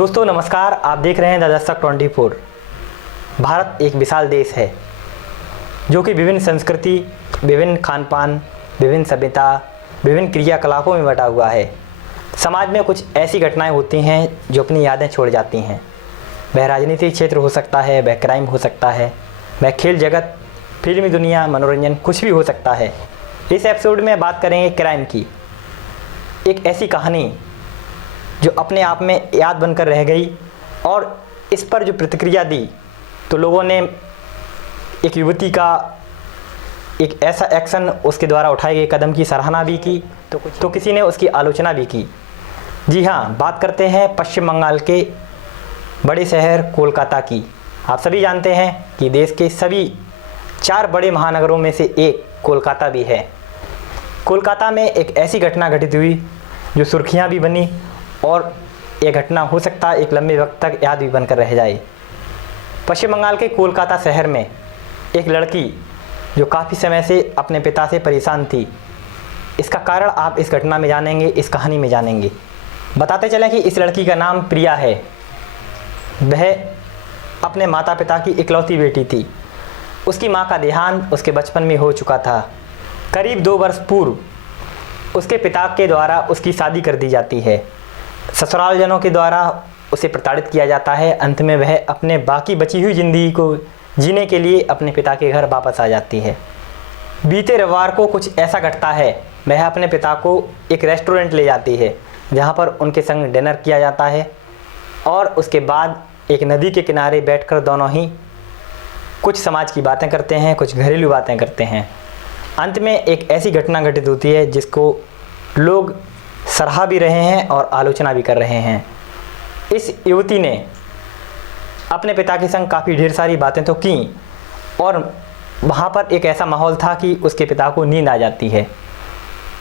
दोस्तों नमस्कार, आप देख रहे हैं द दस्तक 24। भारत एक विशाल देश है जो कि विभिन्न संस्कृति, विभिन्न खान पान, विभिन्न सभ्यता, विभिन्न क्रियाकलापों में बटा हुआ है। समाज में कुछ ऐसी घटनाएं होती हैं जो अपनी यादें छोड़ जाती हैं। वह राजनीतिक क्षेत्र हो सकता है, वह क्राइम हो सकता है, वह खेल जगत, फिल्मी दुनिया, मनोरंजन, कुछ भी हो सकता है। इस एपिसोड में बात करेंगे क्राइम की। एक ऐसी कहानी जो अपने आप में याद बनकर रह गई और इस पर जो प्रतिक्रिया दी तो लोगों ने एक युवती का एक ऐसा एक्शन, उसके द्वारा उठाए गए कदम की सराहना भी की तो किसी ने उसकी आलोचना भी की। जी हाँ, बात करते हैं पश्चिम बंगाल के बड़े शहर कोलकाता की। आप सभी जानते हैं कि देश के सभी 4 बड़े महानगरों में से एक कोलकाता भी है। कोलकाता में एक ऐसी घटना घटित हुई जो सुर्खियां भी बनी और ये घटना हो सकता है एक लंबे वक्त तक याद भी बनकर रह जाए। पश्चिम बंगाल के कोलकाता शहर में एक लड़की जो काफ़ी समय से अपने पिता से परेशान थी। इसका कारण आप इस घटना में जानेंगे, इस कहानी में जानेंगे। बताते चलें कि इस लड़की का नाम प्रिया है। वह अपने माता पिता की इकलौती बेटी थी। उसकी मां का देहांत उसके बचपन में हो चुका था। करीब 2 वर्ष पूर्व उसके पिता के द्वारा उसकी शादी कर दी जाती है। ससुरालजनों के द्वारा उसे प्रताड़ित किया जाता है। अंत में वह अपने बाकी बची हुई ज़िंदगी को जीने के लिए अपने पिता के घर वापस आ जाती है। बीते रविवार को कुछ ऐसा घटता है, वह अपने पिता को एक रेस्टोरेंट ले जाती है जहां पर उनके संग डिनर किया जाता है और उसके बाद एक नदी के किनारे बैठकर दोनों ही कुछ समाज की बातें करते हैं, कुछ घरेलू बातें करते हैं। अंत में एक ऐसी घटना घटित होती है जिसको लोग सराहा भी रहे हैं और आलोचना भी कर रहे हैं। इस युवती ने अपने पिता के संग काफ़ी ढेर सारी बातें तो की और वहाँ पर एक ऐसा माहौल था कि उसके पिता को नींद आ जाती है।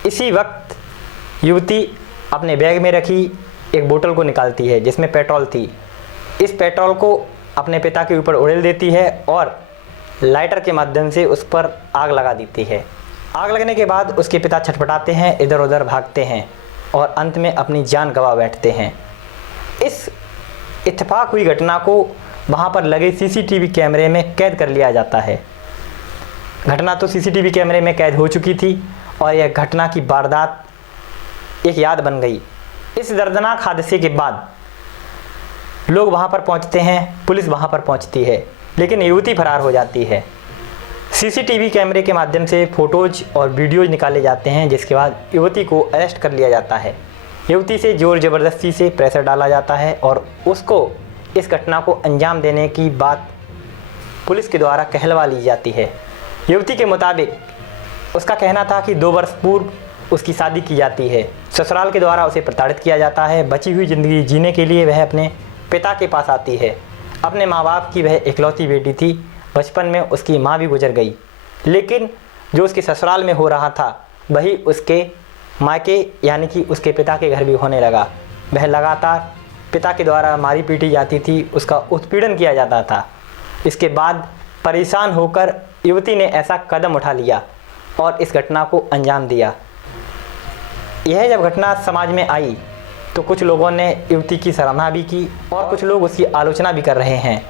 इसी वक्त युवती अपने बैग में रखी एक बोतल को निकालती है जिसमें पेट्रोल थी। इस पेट्रोल को अपने पिता के ऊपर उड़ेल देती है और लाइटर के माध्यम से उस पर आग लगा देती है। आग लगने के बाद उसके पिता छटपटाते हैं, इधर उधर भागते हैं और अंत में अपनी जान गंवा बैठते हैं। इस इत्तेफाक हुई घटना को वहाँ पर लगे सीसीटीवी कैमरे में कैद कर लिया जाता है। घटना तो सीसीटीवी कैमरे में कैद हो चुकी थी और यह घटना की वारदात एक याद बन गई। इस दर्दनाक हादसे के बाद लोग वहाँ पर पहुँचते हैं, पुलिस वहाँ पर पहुँचती है, लेकिन युवती फरार हो जाती है। सीसीटीवी कैमरे के माध्यम से फ़ोटोज़ और वीडियोज़ निकाले जाते हैं, जिसके बाद युवती को अरेस्ट कर लिया जाता है। युवती से ज़ोर ज़बरदस्ती से प्रेशर डाला जाता है और उसको इस घटना को अंजाम देने की बात पुलिस के द्वारा कहलवा ली जाती है। युवती के मुताबिक उसका कहना था कि 2 वर्ष पूर्व उसकी शादी की जाती है। ससुराल के द्वारा उसे प्रताड़ित किया जाता है। बची हुई ज़िंदगी जीने के लिए वह अपने पिता के पास आती है। अपने माँ बाप की वह इकलौती बेटी थी। बचपन में उसकी माँ भी गुजर गई, लेकिन जो उसके ससुराल में हो रहा था वही उसके मायके यानी कि उसके पिता के घर भी होने लगा। वह लगातार पिता के द्वारा मारी पीटी जाती थी, उसका उत्पीड़न किया जाता था। इसके बाद परेशान होकर युवती ने ऐसा कदम उठा लिया और इस घटना को अंजाम दिया। यह जब घटना समाज में आई तो कुछ लोगों ने युवती की सराहना भी की और कुछ लोग उसकी आलोचना भी कर रहे हैं।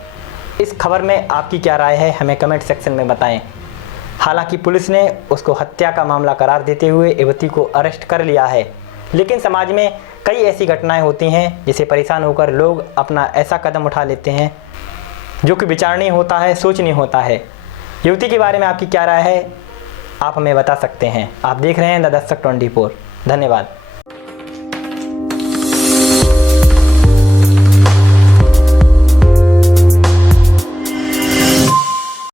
इस खबर में आपकी क्या राय है, हमें कमेंट सेक्शन में बताएं। हालांकि पुलिस ने उसको हत्या का मामला करार देते हुए युवती को अरेस्ट कर लिया है, लेकिन समाज में कई ऐसी घटनाएं होती हैं जिसे परेशान होकर लोग अपना ऐसा कदम उठा लेते हैं जो कि विचारणीय होता है, सोचनीय होता है। युवती के बारे में आपकी क्या राय है, आप हमें बता सकते हैं। आप देख रहे हैं द दस्तक 24। धन्यवाद।